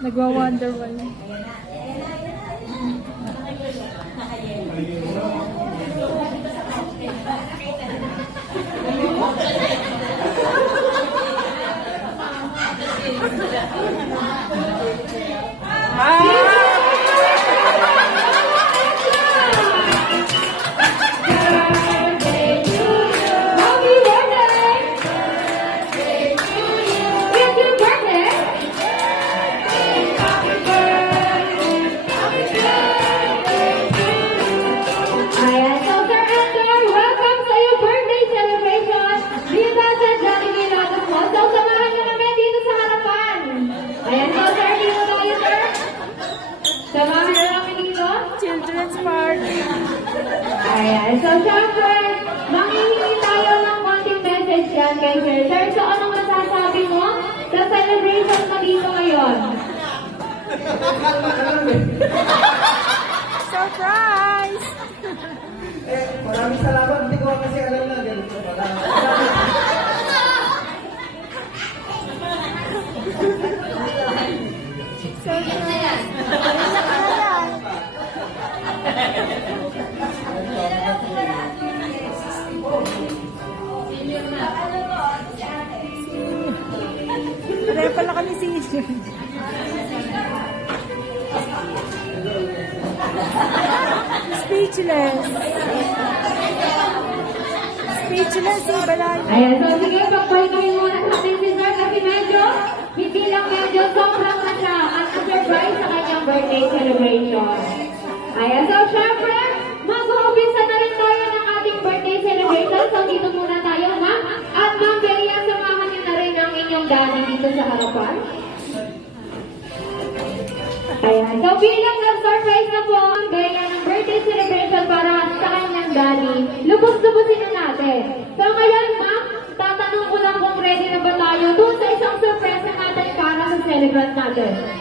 Nagwa-wonder why. Children's party. Ayan. So, syempre, manghihingi tayo ng konting message yan kay Sir. Sir, so anong masasabi mo sa celebration mo dito ngayon? Surprise! Maraming salamat. Hindi ko kasi alam na ganito pala. Pareho pala kami si Speechless. Speechless si Balay. Ayan. So, sige, pag-pray muna sa ating si Sir kasi hindi lang medyo sobrang na siya at surprise sa kanyang birthday celebration. Ayan. So, syempre, mag-uumpisa na rin tayo ng ating birthday celebration. So, dito muna tayo, ma'am. At ma'am, Belia, samahan niyo na rin ang inyong daddy dito sa harapan. Ayan. So, bilang nag-surprise na po ang Belia ng birthday celebration para sa kanyang daddy, lubos-lubosin na natin. So, ngayon, ma'am, tatanong ko lang kung ready na ba tayo doon sa isang surprise natin para sa celebrant natin.